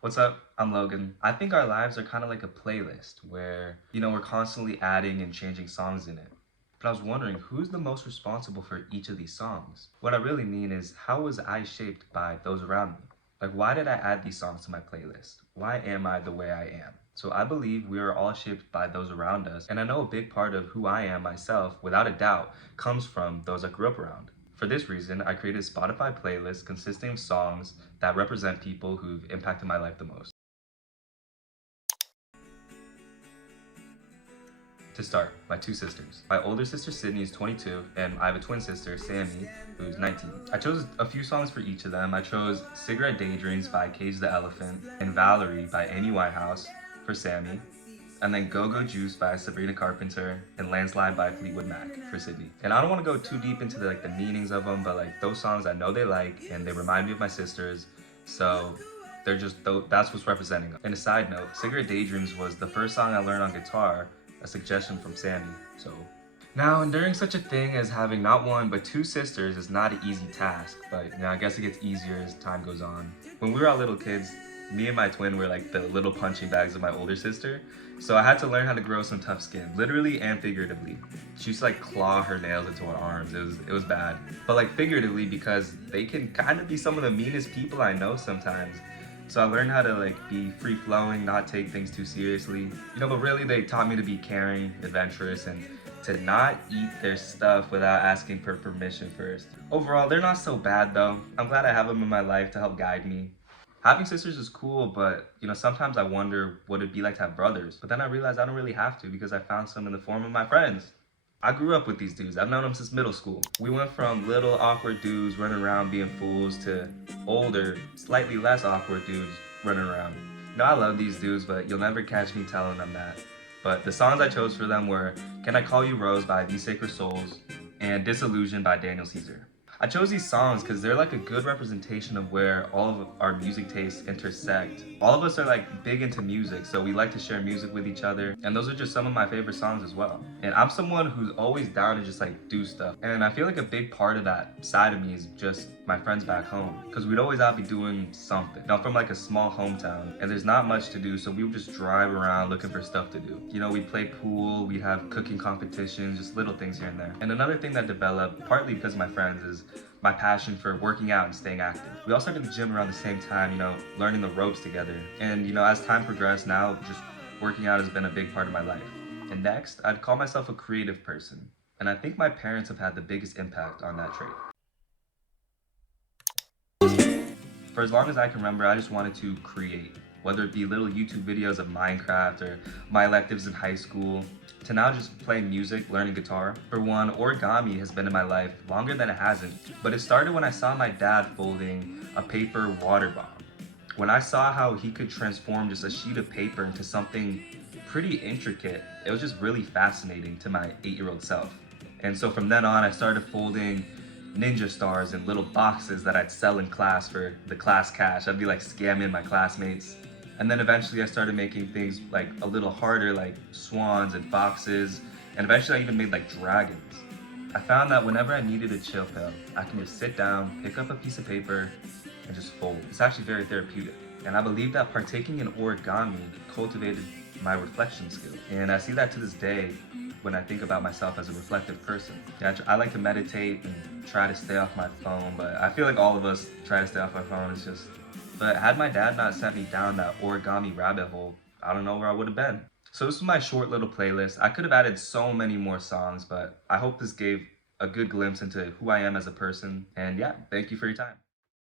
What's up? I'm Logan. I think our lives are kind of like a playlist where, we're constantly adding and changing songs in it. But I was wondering, who's the most responsible for each of these songs? What I really mean is, how was I shaped by those around me? Like, why did I add these songs to my playlist? Why am I the way I am? So I believe we are all shaped by those around us, and I know a big part of who I am myself, without a doubt, comes from those I grew up around. For this reason, I created a Spotify playlist consisting of songs that represent people who've impacted my life the most. To start, my two sisters. My older sister Sydney is 22, and I have a twin sister, Sammy, who's 19. I chose a few songs for each of them. I chose Cigarette Daydreams by Cage the Elephant and Valerie by Amy Whitehouse for Sammy, and then Go Go Juice by Sabrina Carpenter and Landslide by Fleetwood Mac for Sydney. And I don't want to go too deep into the meanings of them, but those songs I know they like and they remind me of my sisters, so that's what's representing them. And a side note, Cigarette Daydreams was the first song I learned on guitar, a suggestion from Sammy. So now, enduring such a thing as having not one but two sisters is not an easy task, but I guess it gets easier as time goes on. When we were all little kids, me and my twin were like the little punching bags of my older sister, so I had to learn how to grow some tough skin, literally and figuratively. She used to claw her nails into her arms. It was bad. But figuratively, because they can kind of be some of the meanest people I know sometimes. So I learned how to be free flowing, not take things too seriously. But really they taught me to be caring, adventurous, and to not eat their stuff without asking for permission first. Overall, they're not so bad though. I'm glad I have them in my life to help guide me. Having sisters is cool, but sometimes I wonder what it'd be like to have brothers. But then I realized I don't really have to because I found some in the form of my friends. I grew up with these dudes. I've known them since middle school. We went from little awkward dudes running around being fools to older, slightly less awkward dudes running around. I love these dudes, but you'll never catch me telling them that. But the songs I chose for them were Can I Call You Rose by These Sacred Souls and Disillusion by Daniel Caesar. I chose these songs because they're a good representation of where all of our music tastes intersect. All of us are big into music, so we like to share music with each other, and those are just some of my favorite songs as well. And I'm someone who's always down to just do stuff, and I feel like a big part of that side of me is just my friends back home, because we'd always out be doing something. I'm from a small hometown, and there's not much to do, so we would just drive around looking for stuff to do. We'd play pool, we'd have cooking competitions, just little things here and there. And another thing that developed, partly because of my friends, is my passion for working out and staying active. We all started the gym around the same time, learning the ropes together. And as time progressed, now just working out has been a big part of my life. And next, I'd call myself a creative person. And I think my parents have had the biggest impact on that trait. For as long as I can remember, I just wanted to create. Whether it be little YouTube videos of Minecraft or my electives in high school, to now just playing music, learning guitar. For one, origami has been in my life longer than it hasn't, but it started when I saw my dad folding a paper water bomb. When I saw how he could transform just a sheet of paper into something pretty intricate, it was just really fascinating to my 8-year-old self. And so from then on, I started folding ninja stars in little boxes that I'd sell in class for the class cash. I'd be scamming my classmates. And then eventually I started making things a little harder, like swans and foxes, and eventually I even made dragons. I found that whenever I needed a chill pill, I can just sit down, pick up a piece of paper, and just fold. It's actually very therapeutic. And I believe that partaking in origami cultivated my reflection skill. And I see that to this day when I think about myself as a reflective person. I like to meditate and try to stay off my phone, but I feel like all of us try to stay off our phone. But had my dad not sent me down that origami rabbit hole, I don't know where I would have been. So this was my short little playlist. I could have added so many more songs, but I hope this gave a good glimpse into who I am as a person. And yeah, thank you for your time.